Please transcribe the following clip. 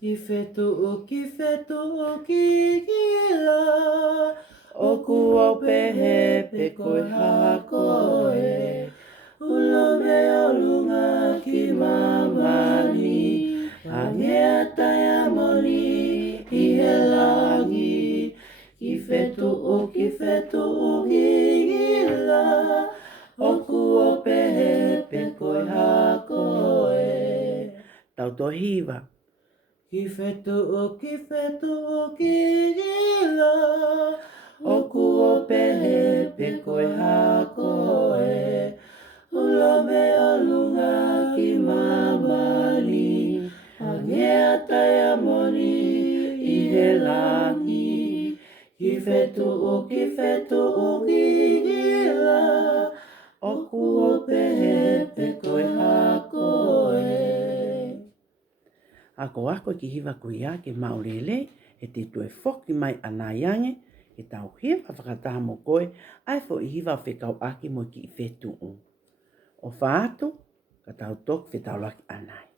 Ki fetu o ki gila. O kua pehe pe koe hakoe. Ulo me o lunga ki mamani. Angea taia moni i he langi. Ki fetu o ki gila. O kua pehe pe koe hakoe. Tau to hiva. Ki fetu o ki gila. O kua pehe pe koe hakoe. Ula me o lunga ki mamani. Angea taia moni i he langi. Ki fetu o ki gila. O kua pehe pe koe hakoe. Ako ki hiwa kuia ke maulele e te tue foki mai anaiange e tau hiwa whakataha mo koe ai fo i hiwa whekau aki mo ki i fetu o. O whaato, ka tau tok whetau laki anai.